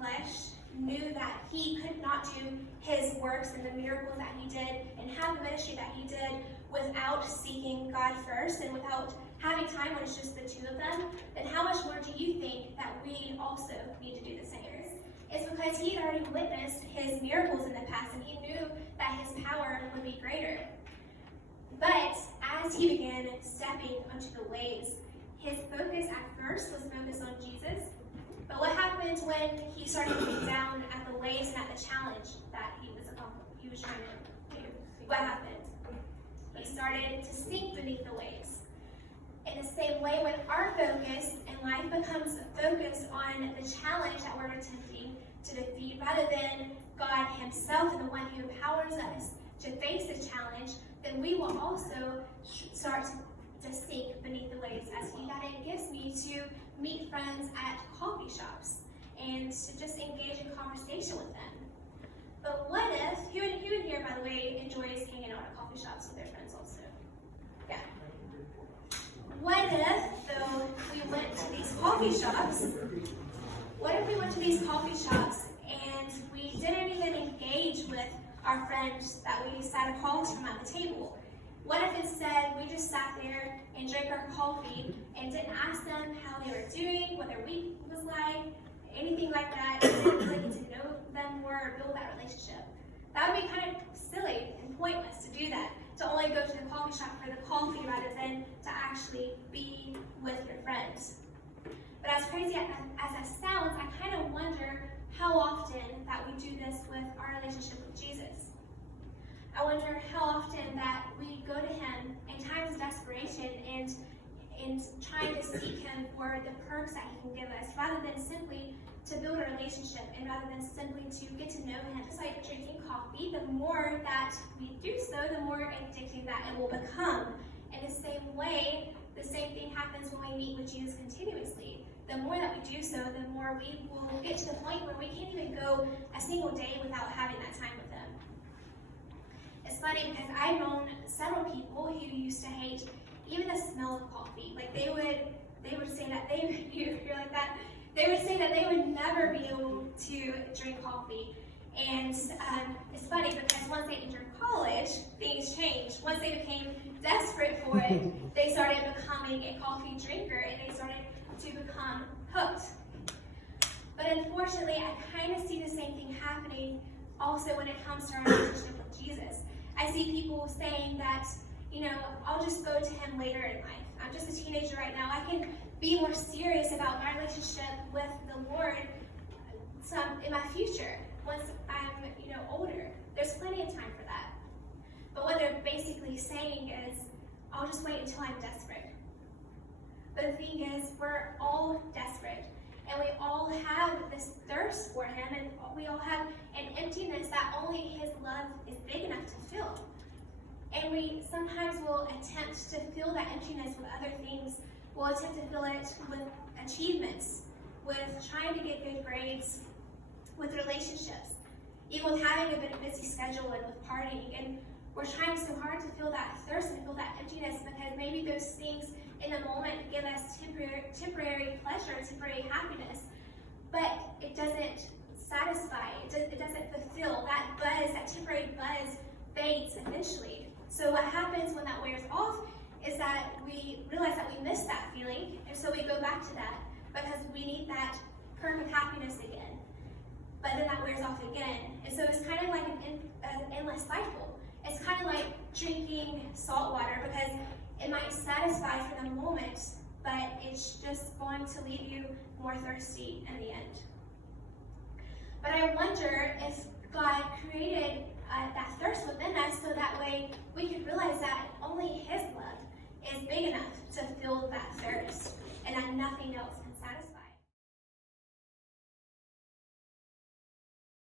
flesh knew that he could not do his works and the miracles that he did and have the ministry that he did without seeking God first and without having time when it's just the two of them, then how much more do you think that we also need to do the same? It's because he had already witnessed his miracles in the past and he knew that his power would be greater. But as he began stepping onto the waves, his focus at first was focused on Jesus. But what happened when he started looking down at the waves and at the challenge that he was trying to do? What happened? He started to sink beneath the waves. In the same way, when our focus in life becomes focused on the challenge that we're attempting to defeat, rather than God himself and the one who empowers us to face the challenge, then we will also start to sink beneath the waves, as he got it gives me to meet friends at coffee shops and to just engage in conversation with them. But what if, who in here, by the way, enjoys hanging out at coffee shops with their friends also? Yeah. What if, though, we went to these coffee shops? What if we went to these coffee shops and we didn't even engage with our friends that we sat across from at the table? What if instead we just sat there and drank our coffee and didn't ask them how they were doing, what their week was like, anything like that, and didn't really get to know them more or build that relationship? That would be kind of silly and pointless to do that, to only go to the coffee shop for the coffee rather than to actually be with your friends. But as crazy as that sounds, I kind of wonder how often that we do this with our relationship with Jesus. I wonder how often that we go to him in times of desperation and trying to seek him for the perks that he can give us, rather than simply to build a relationship and rather than simply to get to know him. Just like drinking coffee, the more that we do so, the more addicting that it will become. In the same way, the same thing happens when we meet with Jesus continuously. The more that we do so, the more we will get to the point where we can't even go a single day without having that time with him. It's funny because I've known several people who used to hate even the smell of coffee. Like they would say that you're like that. They would say that they would never be able to drink coffee. And it's funny because once they entered college, things changed. Once they became desperate for it, they started becoming a coffee drinker and they started to become hooked. But unfortunately, I kind of see the same thing happening also when it comes to our relationship with Jesus. I see people saying that, I'll just go to him later in life. I'm just a teenager right now. I can be more serious about my relationship with the Lord in my future once I'm, older. There's plenty of time for that. But what they're basically saying is, I'll just wait until I'm desperate. But the thing is, we're all desperate. And we all have this thirst for him, and we all have an emptiness that only his love is big enough to fill. And we sometimes will attempt to fill that emptiness with other things. We'll attempt to fill it with achievements, with trying to get good grades, with relationships, even with having a busy schedule and with partying. And we're trying so hard to fill that thirst and fill that emptiness because maybe those things in the moment give us temporary pleasure, temporary happiness, but it doesn't satisfy, it doesn't fulfill. That buzz, that temporary buzz fades eventually. So what happens when that wears off is that we realize that we miss that feeling, and so we go back to that because we need that perk of happiness again. But then that wears off again. And so it's kind of like an endless cycle. It's kind of like drinking salt water because it might satisfy for the moment, but it's just going to leave you more thirsty in the end. But I wonder if God created that thirst within us so that way we could realize that only